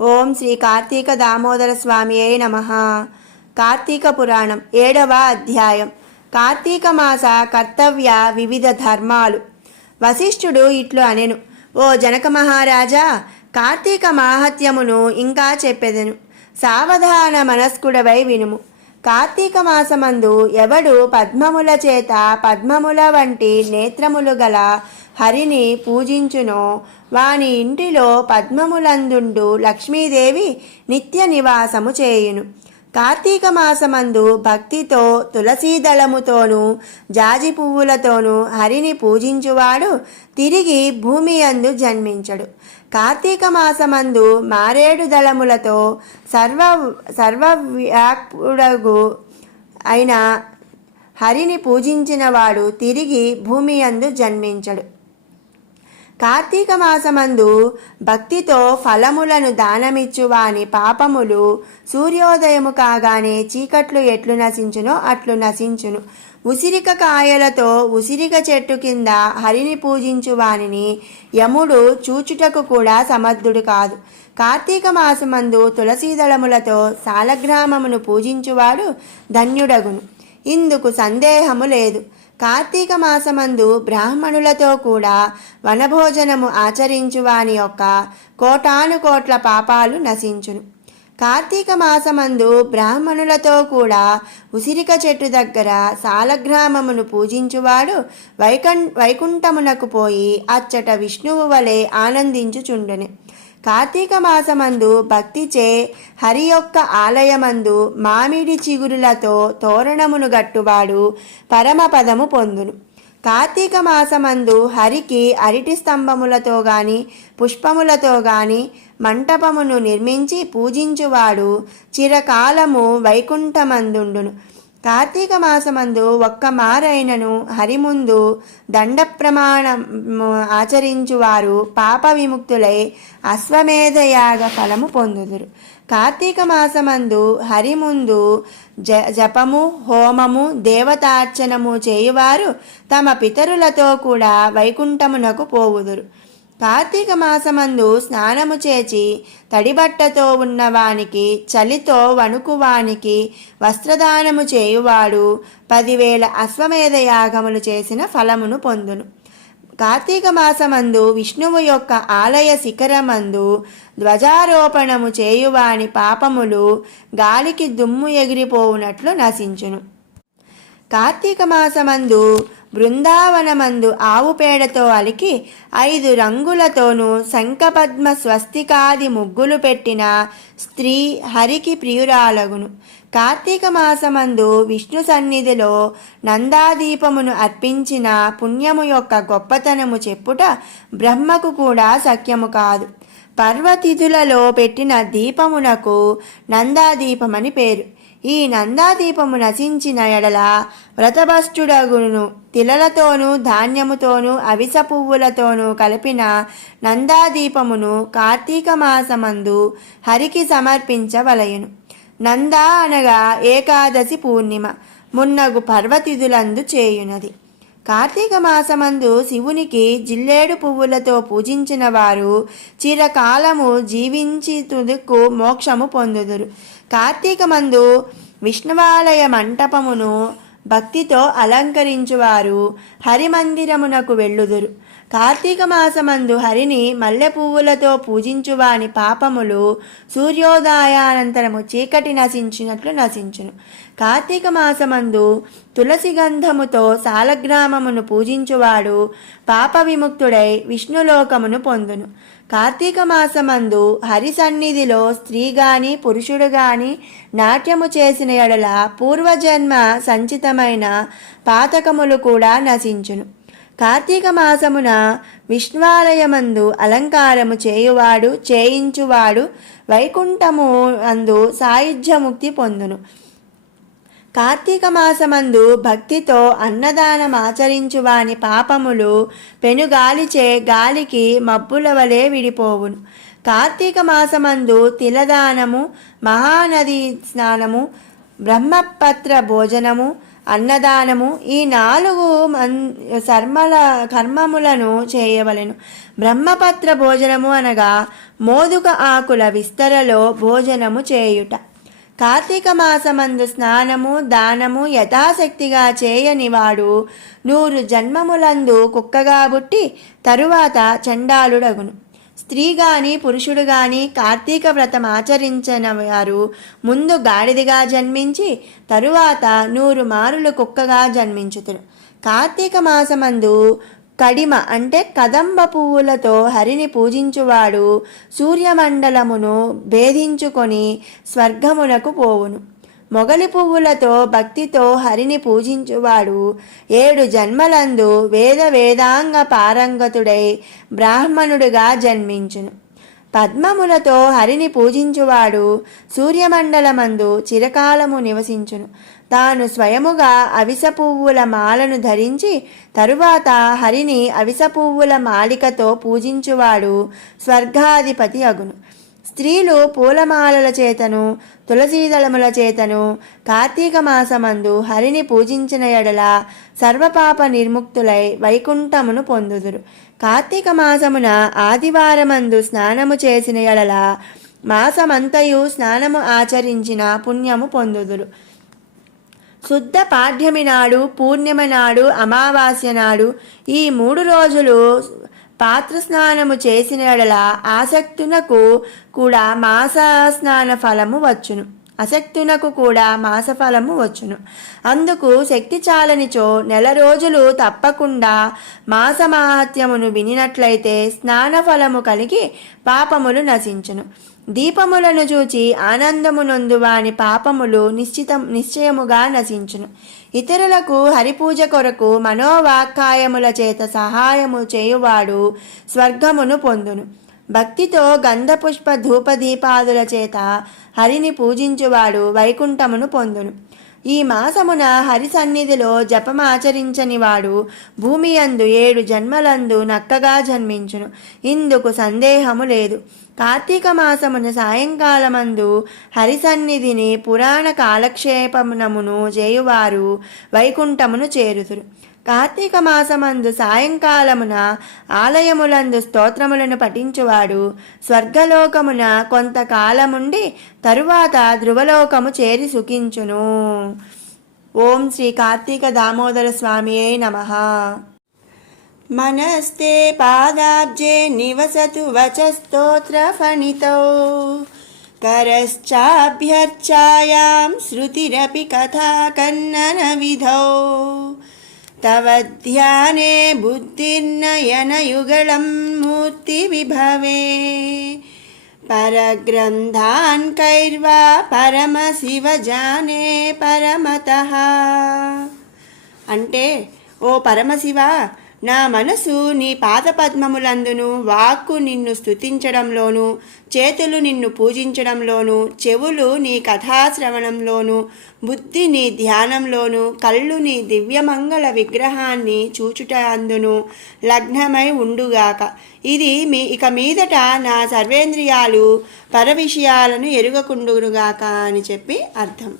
ఓం శ్రీ కార్తీక దామోదర స్వామియే నమః. కార్తీక పురాణం 7వ అధ్యాయం. కార్తీక మాస కర్తవ్య వివిధ ధర్మాలు. వశిష్ఠుడు ఇట్లు అనెను: ఓ జనక మహారాజా, కార్తీక మాహత్యమును ఇంకా చెప్పెదను. సావధాన మనస్కుడవై వినుము. కార్తీక మాసమందు ఎవడు పద్మముల చేత పద్మముల వంటి నేత్రములు గల హరిని పూజించునో వాని ఇంటిలో పద్మములందుండు లక్ష్మీదేవి నిత్య నివాసము చేయును. కార్తీక మాసమందు భక్తితో తులసీదళముతోనూ జాజి పువ్వులతోనూ హరిని పూజించువాడు తిరిగి భూమి యందు జన్మించడు. కార్తీక మాసమందు మారేడు దళములతో సర్వవ్యాపుడగు అయిన హరిని పూజించిన వాడు తిరిగి భూమి యందు జన్మించడు. కార్తీక మాసమందు భక్తితో ఫలములను దానమిచ్చువాని పాపములు సూర్యోదయము కాగానే చీకట్లు ఎట్లు నశించునో అట్లు నశించును. ఉసిరిక కాయలతో ఉసిరిక చెట్టు కింద హరిని పూజించువానిని యముడు చూచుటకు కూడా సమర్థుడు కాదు. కార్తీక మాసమందు తులసీదళములతో సాలగ్రామమును పూజించువాడు ధన్యుడగును. ఇందుకు సందేహము లేదు. కార్తీక మాసమందు బ్రాహ్మణులతో కూడా వనభోజనము ఆచరించువాని యొక్క కోటానుకోట్ల పాపాలు నశించును. కార్తీక మాసమందు బ్రాహ్మణులతో కూడా ఉసిరిక చెట్టు దగ్గర సాలగ్రామమును పూజించువాడు వైకుంఠమునకు పోయి అచ్చట విష్ణువు వలె ఆనందించుచుండును. కార్తీక మాసమందు భక్తిచే హరి యొక్క ఆలయమందు మామిడి చిగురులతో తోరణమును గట్టువాడు పరమపదము పొందును. కార్తీక మాసమందు హరికి అరటి స్తంభములతో గాని పుష్పములతో గాని మంటపమును నిర్మించి పూజించువాడు చిరకాలము వైకుంఠమందుండును. కార్తీక మాసమందు ఒక్క మారైనను హరిముందు దండ ప్రమాణము ఆచరించువారు పాప విముక్తులై అశ్వమేధయాగ ఫలము పొందుదురు. కార్తీక మాసమందు హరిముందు జపము హోమము దేవతార్చనము చేయువారు తమ పితరులతో కూడా వైకుంఠమునకు పోవుదురు. కార్తీక మాసమందు స్నానము చేచి తడిబట్టతో ఉన్నవానికి చలితో వణుకువానికి వస్త్రదానము చేయువాడు 10,000 అశ్వమేధ యాగములు చేసిన ఫలమును పొందును. కార్తీక మాసమందు విష్ణువు యొక్క ఆలయ శిఖరమందు ధ్వజారోపణము చేయువాని పాపములు గాలికి దుమ్ము ఎగిరిపోవునట్లు నశించును. కార్తీక మాసమందు బృందావనమందు ఆవు పేడతో అలికి 5 రంగులతోనూ శంఖపద్మ స్వస్తికాది ముగ్గులు పెట్టిన స్త్రీ హరికి ప్రియురాలగును. కార్తీక మాసమందు విష్ణు సన్నిధిలో నందాదీపమును అర్పించిన పుణ్యము యొక్క గొప్పతనము చెప్పుట బ్రహ్మకు కూడా శక్యము కాదు. పర్వతిథులలో పెట్టిన దీపమునకు నందాదీపమని పేరు. ఈ నందాదీపము నశించిన ఎడల వ్రతభ్రష్టుడగును. తిలలతోనూ ధాన్యముతోనూ అవిస పువ్వులతోనూ కలిపిన నందాదీపమును కార్తీక మాసమందు హరికి సమర్పించవలయును. నంద అనగా ఏకాదశి పూర్ణిమ మున్నగు పర్వతిథులందు చేయునది. కార్తీక మాసమందు శివునికి జిల్లేడు పువ్వులతో పూజించిన వారు చిరకాలము జీవించి తుదుకు మోక్షము పొందుదురు. కార్తీకమందు విష్ణువాలయ మంటపమును భక్తితో అలంకరించువారు హరిమందిరమునకు వెళ్ళుదురు. కార్తీక మాసమందు హరిని మల్లె పువ్వులతో పూజించువాని పాపములు సూర్యోదయానంతరము చీకటి నశించినట్లు నశించును. కార్తీక మాసమందు తులసి గంధముతో సాలగ్రామమును పూజించువాడు పాప విముక్తుడై విష్ణులోకమును పొందును. కార్తీక మాసమందు హరి సన్నిధిలో స్త్రీ గాని పురుషుడు గాని నాట్యము చేసిన ఎడల పూర్వజన్మ సంచితమైన పాతకములు కూడా నశించును. కార్తీక మాసమున విష్ణువాలయమందు అలంకారము చేయించువాడు వైకుంఠము అందు సాయుధ్యముక్తి పొందును. కార్తీక మాసమందు భక్తితో అన్నదానం ఆచరించువాని పాపములు పెనుగాలిచే గాలికి మబ్బుల వలె విడిపోవును. కార్తీక మాసమందు తిలదానము మహానది స్నానము బ్రహ్మపత్ర భోజనము అన్నదానము ఈ 4 కర్మములను చేయవలెను. బ్రహ్మపత్ర భోజనము అనగా మోదుక ఆకుల విస్తరలో భోజనము చేయుట. కార్తీక మాసమందు స్నానము దానము యథాశక్తిగా చేయనివాడు 100 జన్మములందు కుక్కగా పుట్టి తరువాత చండాలుడగును. స్త్రీ గాని పురుషుడు గాని కార్తీక వ్రతం ఆచరించిన వారు ముందు గాడిదిగా జన్మించి తరువాత 100 మారులు కుక్కగా జన్మించుతురు. కార్తీక మాసమందు కడిమ అంటే కదంబ పువ్వులతో హరిని పూజించువాడు సూర్యమండలమును భేదించుకొని స్వర్గమునకు పోవును. మొగలి పువ్వులతో భక్తితో హరిని పూజించువాడు 7 జన్మలందు వేదాంగ పారంగతుడై బ్రాహ్మణుడుగా జన్మించును. పద్మములతో హరిని పూజించువాడు సూర్యమండలమందు చిరకాలము నివసించును. తాను స్వయముగా అవిస పువ్వుల మాలను ధరించి తరువాత హరిని అవిస పువ్వుల మాలికతో పూజించువాడు స్వర్గాధిపతి అగును. స్త్రీలు పూలమాలల చేతను తులసీదళముల చేతను కార్తీక మాసమందు హరిని పూజించిన ఎడల సర్వపాప నిర్ముక్తులై వైకుంఠమును పొందుదురు. కార్తీక మాసమున ఆదివారమందు స్నానము చేసిన ఎడల మాసమంతయు స్నానము ఆచరించిన పుణ్యము పొందుదురు. శుద్ధ పాడ్యమి నాడు, పూర్ణిమ నాడు, అమావాస్య నాడు ఈ 3 రోజులు పాత్ర స్నానము చేసిన ఎడల ఆసక్తునకు కూడా మాస స్నాన ఫలము వచ్చును. అందుకు శక్తి చాలనిచో 1 రోజులు తప్పకుండా మాస మహాత్మ్యమును వినినట్లయితే స్నాన ఫలము కలిగి పాపములు నశించును. దీపములను చూచి ఆనందమునొందు వాని పాపములు నిశ్చయముగా నశించును. ఇతరులకు హరిపూజ కొరకు మనోవాక్కాయముల చేత సహాయము చేయువాడు స్వర్గమును పొందును. భక్తితో గంధపుష్ప ధూపదీపాదుల చేత హరిని పూజించువాడు వైకుంఠమును పొందును. ఈ మాసమున హరి సన్నిధిలో జపమాచరించని వాడు భూమి యందు 7 జన్మలందు నక్కగా జన్మించును. ఇందుకు సందేహము లేదు. కార్తీక మాసమున సాయంకాలమందు హరి సన్నిధిని పురాణ కాలక్షేపమునమును చేయువారు వైకుంఠమును చేరుతురు. కార్తీక మాసమందు సాయంకాలమున ఆలయములందు స్తోత్రములను పఠించువాడు స్వర్గలోకమున కొంతకాలముండి తరువాత ధ్రువలోకము చేరి సుఖించును. ఓం శ్రీ కార్తీక దామోదర స్వామియే నమః. మనస్తే పాదాబ్జే నివసతు వచస్తోత్ర ఫణితో करश्चाभ्यर्चायां श्रुतिरपि कथा कन्नन विधौ तव ध्याने बुद्धिर्नयनयुगलं मूर्तिविभवे परग्रन्थान् कैर्वा परमशिव जाने परमतः అంటే ఓ పరమశివ, నా మనసు నీ పాదపద్మములందును, వాక్కు నిన్ను స్తుతించడంలోను, చేతులు నిన్ను పూజించడంలోను, చెవులు నీ కథాశ్రవణంలోను, బుద్ధి నీ ధ్యానంలోను, కళ్ళు నీ దివ్యమంగళ విగ్రహాన్ని చూచుట అందును లగ్నమై ఉండుగాక. ఇది ఇక మీదట నా సర్వేంద్రియాలు పరవిషయాలను ఎరుగకుండుగాక అని చెప్పి అర్థం.